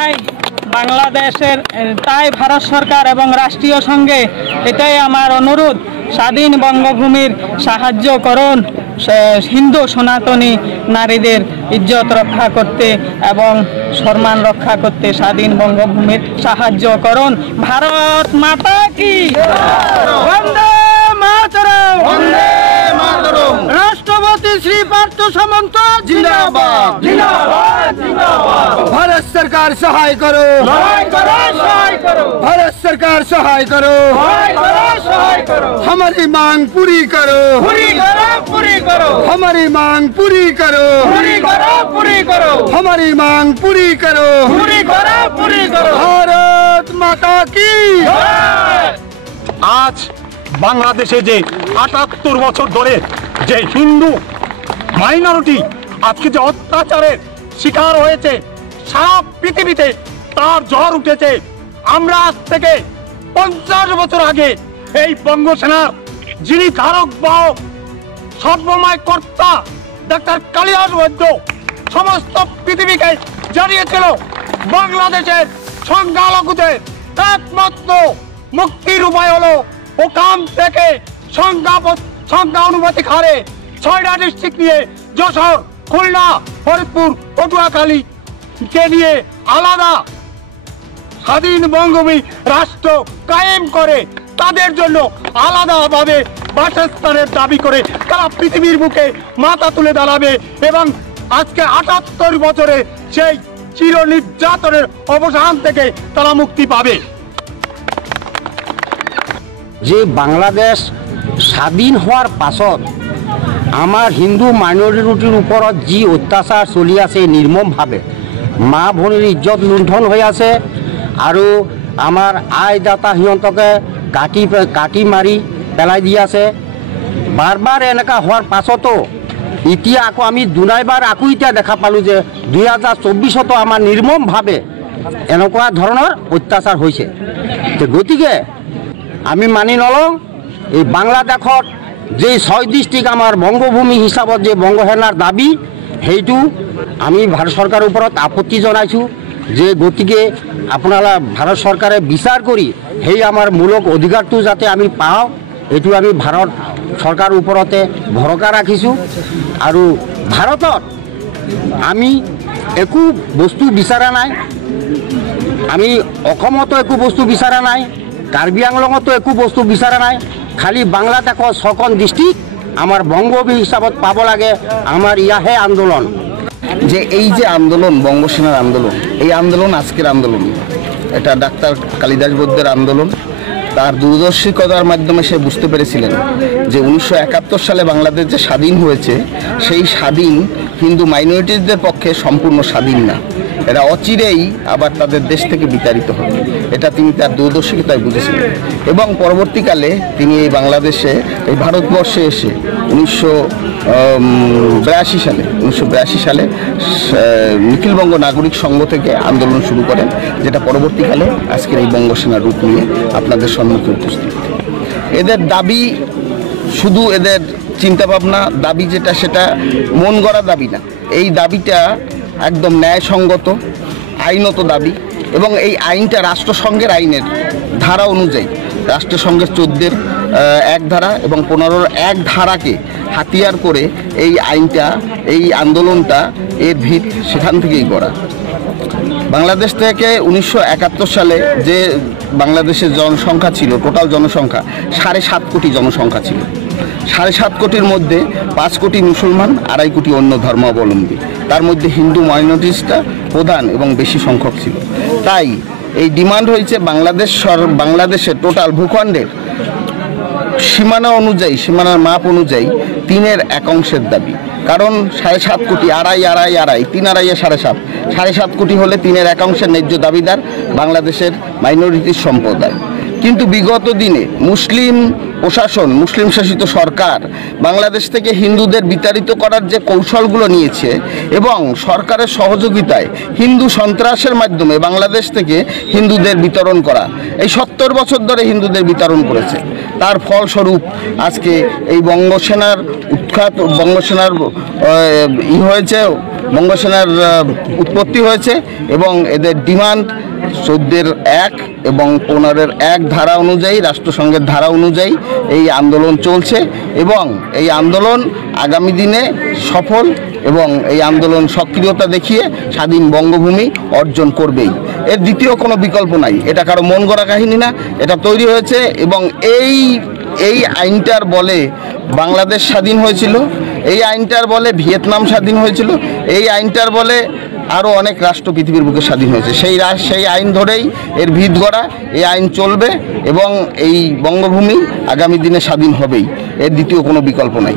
তাই বাংলাদেশের তাই ভারত সরকার এবং রাষ্ট্রীয় সঙ্গে এটাই আমার অনুরোধ, স্বাধীন বঙ্গভূমির সাহায্য করুন, হিন্দু সনাতনী নারীদের ইজ্জত রক্ষা করতে এবং সম্মান রক্ষা করতে স্বাধীন বঙ্গভূমির সাহায্য করুন। ভারত মাতা কি বন্দে মাতরম, বন্দে মাতরম। রাষ্ট্রপতি শ্রী পার্থ সামন্ত জিন্দাবাদ, জিন্দাবাদ, জিন্দাবাদ। भारत सरकार सहाय करो, सहाय करो, सहाय करो। भारत सरकार सहाय करो, सहाय करो, सहाय करो। हमारी मांग पूरी करो, पूरी करो, पूरी करो। हमारी मांग पूरी करो, पूरी करो, पूरी करो। हमारी मांग पूरी करो, पूरी करो, पूरी करो। भारत माता की। আজ বাংলাদেশে যে ৭৮ বছর ধরে যে হিন্দু মাইনরিটি আজকে যে অত্যাচারের শিকার হয়েছে, সারা পৃথিবীতে তার ঝড় উঠেছে। আমরা আজ থেকে ৫০ বছর আগে এই বঙ্গসেনার যিনি ধারক বাহক সর্বময় কর্তা ডাক্তার কালিদাস বৈদ্য সমস্ত পৃথিবীকে জানিয়েছিল বাংলাদেশের সংখ্যালঘুদের একমাত্র মুক্তির উপায় হলো ওখান থেকে সংখ্যা অনুপাতিক হারে ৬টা ডিস্ট্রিক্ট নিয়ে যশোর, খুলনা, ফরিদপুর, পটুয়াখালীকে নিয়ে আলাদা স্বাধীন বঙ্গভূমি রাষ্ট্র কায়েম করে তাদের জন্য আলাদাভাবে বাসস্থানের দাবি করে তারা পৃথিবীর বুকে মাথা তুলে দাঁড়াবে এবং আজকে ৭৮ বছরে সেই চির নির্যাতনের অবসান থেকে তারা মুক্তি পাবে। যে বাংলাদেশ স্বাধীন হওয়ার পাছত আমার হিন্দু মাইনরিটির ওপৰত যি অত্যাচাৰ চলি আছে নিৰ্মমভাৱে, মা ভনীৰ ইজ্জত লুণ্ঠন হৈ আছে আৰু আমাৰ আই দাতা সিহঁতকে কাটি মাৰি পেলাই দি আছে। বাৰ বাৰ এনেকুৱা হোৱাৰ পাছতো এতিয়া আকৌ আমি দুনাইবাৰ আকৌ এতিয়া দেখা পালোঁ যে ২০২৪তো আমাৰ নিৰ্মমভাৱে এনেকুৱা ধৰণৰ অত্যাচাৰ হৈছে। গতিকে আমি মানি নলওঁ এই বাংলাদেশত যে ৬ ডিষ্ট্ৰিক্ট আমাৰ বংগভূমি হিচাপত যে বংগসেনাৰ দাবী, সেইটো আমি ভাৰত চৰকাৰৰ ওপৰত আপত্তি জনাইছোঁ যে গতিকে আপোনালোকে ভাৰত চৰকাৰে বিচাৰ কৰি সেই আমাৰ মূলক অধিকাৰটো যাতে আমি পাওঁ, এইটো আমি ভাৰত চৰকাৰৰ ওপৰতে ভৰসা ৰাখিছোঁ। আৰু ভাৰতত আমি একো বস্তু বিচৰা নাই, আমি অসমতো একো বস্তু বিচৰা নাই, কাৰ্বি আংলঙতো একো বস্তু বিচৰা নাই, খালি বাংলাদেশৰ ৬খন ডিষ্ট্ৰিক্ট আমাৰ বংগভূমি হিচাপত পাব লাগে। আমাৰ ইয়াহে আন্দোলন যে এই যে আন্দোলন বঙ্গসেনার আন্দোলন, এই আন্দোলন আজকের আন্দোলন, এটা ডাক্তার কালিদাস বৈদ্যের আন্দোলন। তার দূরদর্শিকতার মাধ্যমে সে বুঝতে পেরেছিলেন যে ১৯৭১ সালে বাংলাদেশ যে স্বাধীন হয়েছে সেই স্বাধীন হিন্দু মাইনরিটিসদের পক্ষে সম্পূর্ণ স্বাধীন না, এরা অচিরেই আবার তাদের দেশ থেকে বিতাড়িত হবে। এটা তিনি তার দূরদর্শিকতায় বুঝেছিলেন এবং পরবর্তীকালে তিনি এই বাংলাদেশে এই ভারতবর্ষে এসে ১৯৮২ সালে নিখিলবঙ্গ নাগরিক সংঘ থেকে আন্দোলন শুরু করেন, যেটা পরবর্তীকালে আজকের এই বঙ্গসেনার রূপ নিয়ে আপনাদের সম্মুখে উপস্থিত। এদের দাবি শুধু এদের চিন্তাভাবনা দাবি, যেটা সেটা মন গড়া দাবি না, এই দাবিটা একদম ন্যায়সঙ্গত আইনত দাবি এবং এই আইনটা রাষ্ট্রসংঘের আইনের ধারা অনুযায়ী, রাষ্ট্রসংঘের ১৪ এক ধারা এবং ১৫ এক ধারাকে হাতিয়ার করে এই আইনটা, এই আন্দোলনটা এর ভিত সেখান থেকেই গড়া। বাংলাদেশ থেকে ১৯৭১ সালে যে বাংলাদেশের জনসংখ্যা ছিল, টোটাল জনসংখ্যা ৭.৫ কোটি জনসংখ্যা ছিল। ৭.৫ কোটির মধ্যে ৫ কোটি মুসলমান, ২.৫ কোটি অন্য ধর্মাবলম্বী, তার মধ্যে হিন্দু মাইনরিটিসটা প্রধান এবং বেশি সংখ্যক ছিল। তাই এই ডিমান্ড হয়েছে বাংলাদেশের টোটাল ভূখণ্ডের সীমানা অনুযায়ী, সীমানার মাপ অনুযায়ী ৩/১ দাবি। কারণ ৭.৫ কোটি, আড়াই ৩ আড়াইয়ে ৭.৫, ৭.৫ কোটি হলে ৩/১ ন্যায্য দাবিদার বাংলাদেশের মাইনরিটির সম্প্রদায়। কিন্তু বিগত দিনে মুসলিম প্রশাসন, মুসলিম শাসিত সরকার বাংলাদেশ থেকে হিন্দুদের বিতাড়িত করার যে কৌশলগুলো নিয়েছে এবং সরকারের সহযোগিতায় হিন্দু সন্ত্রাসের মাধ্যমে বাংলাদেশ থেকে হিন্দুদের বিতরণ করা, এই 70 বছর ধরে হিন্দুদের বিতরণ করেছে। তার ফলস্বরূপ আজকে এই বঙ্গসেনার উৎখাত, বঙ্গসেনার বঙ্গসেনার উৎপত্তি হয়েছে এবং এদের ডিমান্ড 14(1) এবং 15(1) ধারা অনুযায়ী, রাষ্ট্রসংঘের ধারা অনুযায়ী এই আন্দোলন চলছে এবং এই আন্দোলন আগামী দিনে সফল এবং এই আন্দোলন সক্রিয়তা দেখিয়ে স্বাধীন বঙ্গভূমি অর্জন করবেই। এর দ্বিতীয় কোনো বিকল্প নাই। এটা কারো মন গড়া কাহিনী না, এটা তৈরি হয়েছে এবং এই আইনটার বলে বাংলাদেশ স্বাধীন হয়েছিল, এই আইনটার বলে ভিয়েতনাম স্বাধীন হয়েছিল, এই আইনটার বলে আরও অনেক রাষ্ট্র পৃথিবীর বুকে স্বাধীন হয়েছে। সেই আইন ধরেই এর ভিত গড়া, এই আইন চলবে এবং এই বঙ্গভূমি আগামী দিনে স্বাধীন হবেই। এর দ্বিতীয় কোনো বিকল্প নাই।